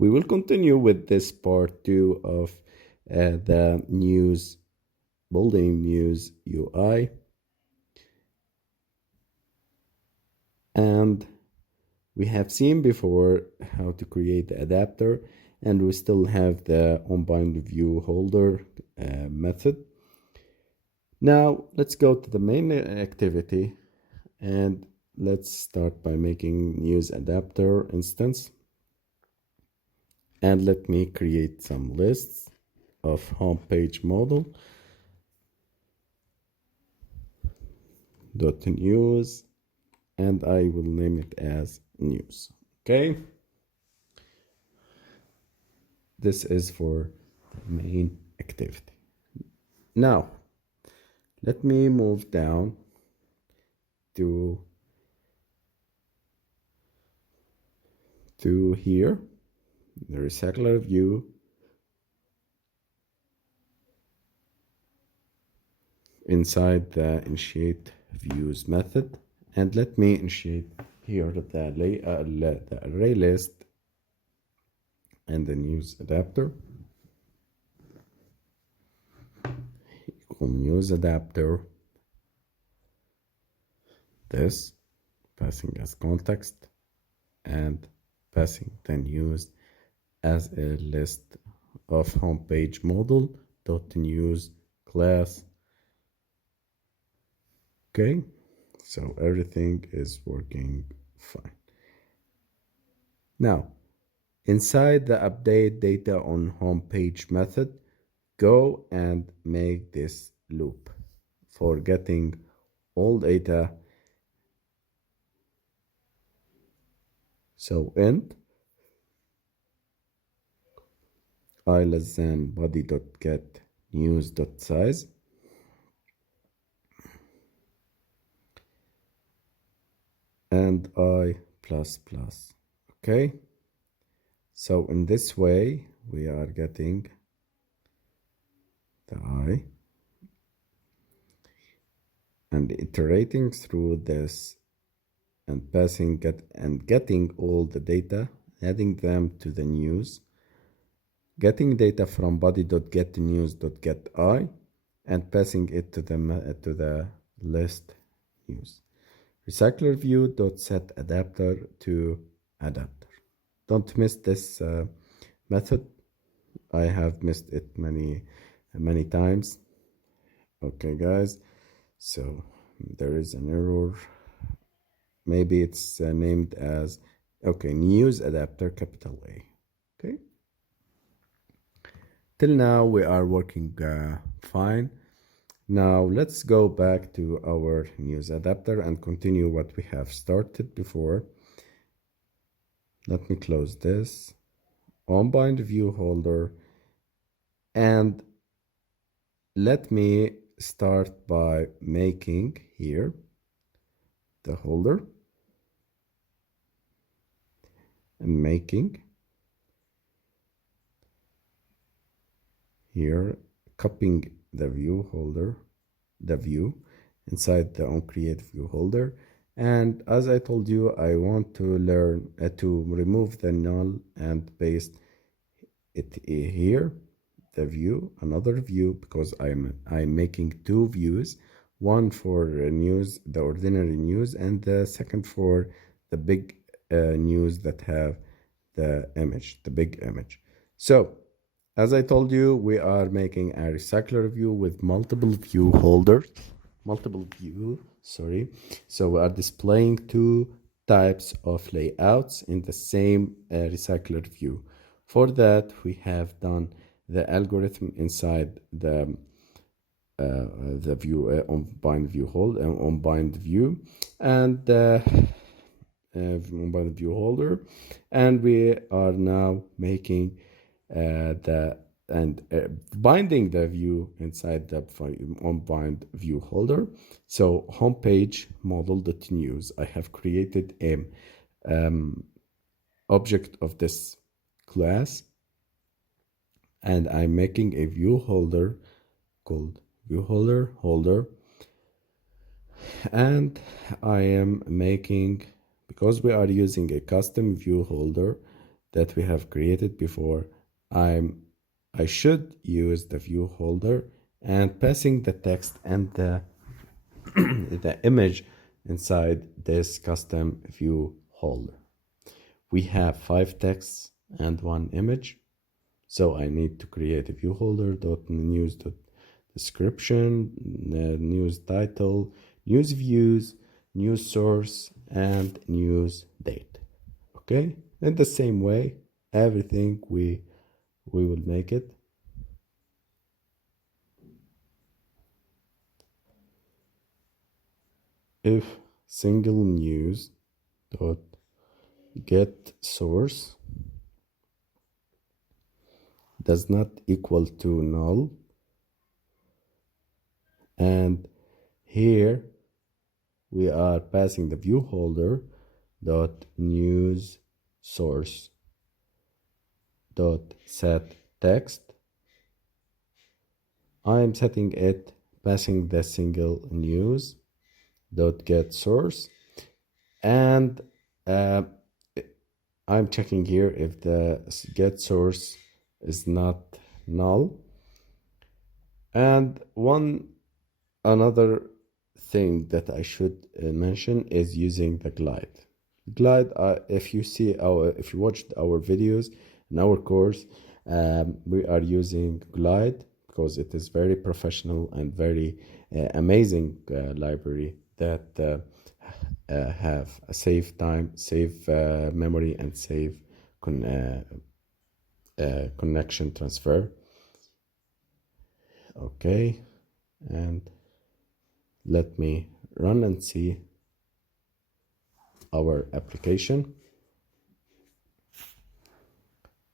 We will continue with this part 2 of the news, building news UI. And we have seen before how to create the adapter, and we still have the onBind view holder method. Now let's go to the main activity and let's start by making news adapter instance. And let me create some lists of homepage model .news, and I will name it as news. Okay, this is for the main activity. Now let me move down to here, the recycler view, inside the initiate views method, and let me initiate here the array list and the news adapter. Equal news adapter, this passing as context and passing the news as a list of homepage model .news class. Okay, so everything is working fine. Now, inside the update data on homepage method, go and make this loop for getting all data. So int I less than body.get news.size, and I plus plus. Okay, so in this way we are getting the I and iterating through this and getting all the data, adding them to the news, getting data from body.getNews.getI, and passing it to the list news. Recycler view.set adapter to adapter. Don't miss this method. I have missed it many times. Okay, guys, so there is an error. Maybe it's named as, okay, news adapter capital A. Okay, till now we are working fine. Now let's go back to our news adapter and continue what we have started before. Let me close this onBind view holder, and let me start by making here the holder and making here, copying the view holder, the view inside the onCreate view holder. And as I told you, I want to learn to remove the null and paste it here, the view, another view, because I'm making two views, one for news, the ordinary news, and the second for the big news that have the image, the big image. So as I told you, we are making a recycler view with multiple view holders, so we are displaying two types of layouts in the same recycler view. For that, we have done the algorithm inside the view onBind view hold and onBind view and onBind view holder, and we are now making binding the view inside the onBind view holder. So homepage model.news, I have created a object of this class, and I'm making a view holder called view holder, and I am making, because we are using a custom view holder, that we have created before, I should use the view holder and passing the text and the the image inside this custom view holder. We have 5 texts and 1 image. So I need to create a view holder .news description, news title, news views, news source, and news date. Okay, in the same way, everything we will make it. If single news dot get source does not equal to null, and here we are passing the view holder dot news source dot set text. I'm setting it passing the single news dot get source, and I'm checking here if the get source is not null. And another thing that I should mention is using the glide. Glide, if you watched our videos in our course, we are using glide because it is very professional and very amazing library that have a save time, save memory, and save connection transfer. Okay, and let me run and see our application.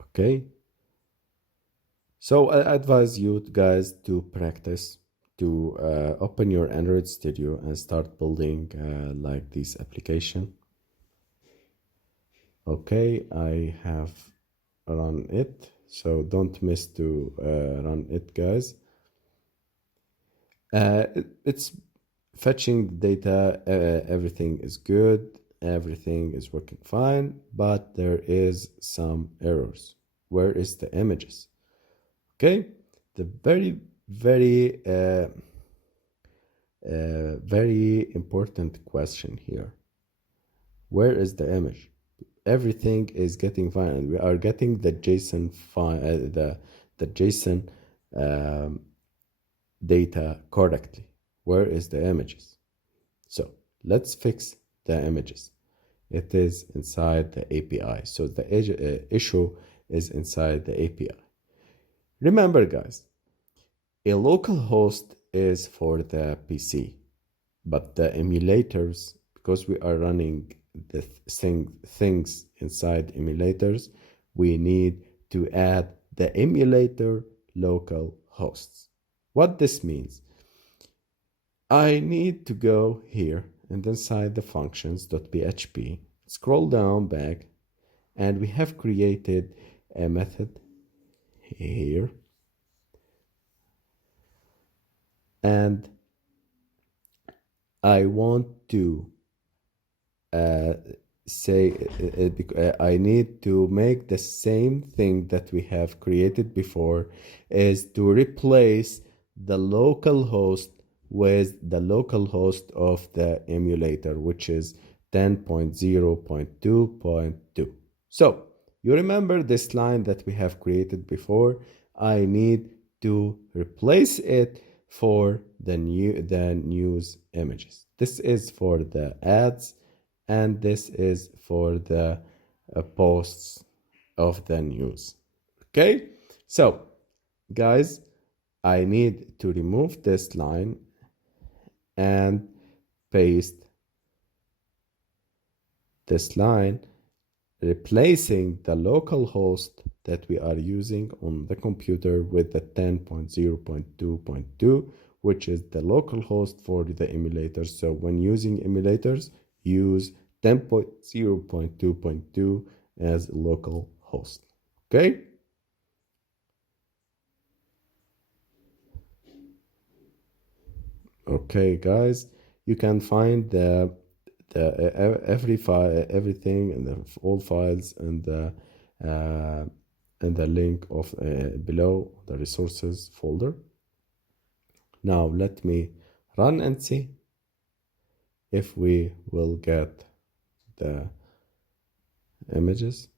Okay, so I advise you guys to practice, to open your Android Studio and start building like this application. Okay, I have run it, so don't miss to run it, guys. It's fetching the data, everything is good, everything is working fine, but there is some errors. Where is the images? Okay, the very very important question here. Where is the image? Everything is getting fine, and we are getting the JSON file, the JSON data correctly. Where is the images? So let's fix the images. It is inside the API. So the issue is inside the API. Remember, guys, a local host is for the PC, but the emulators, because we are running the things inside emulators, we need to add the emulator local hosts. What this means, I need to go here and inside the functions.php, scroll down back, and we have created a method here, and I want to I need to make the same thing that we have created before, is to replace the local host with the local host of the emulator, which is 10.0.2.2. So you remember this line that we have created before. I need to replace it for the news images. This is for the ads, and this is for the posts of the news. Okay, so guys, I need to remove this line and paste this line, replacing the local host that we are using on the computer with the 10.0.2.2, which is the local host for the emulators. So when using emulators, use 10.0.2.2 as local host. Okay. Okay, guys, you can find every file, everything, and all files in the uh, in the link of below the resources folder. Now let me run and see if we will get the images.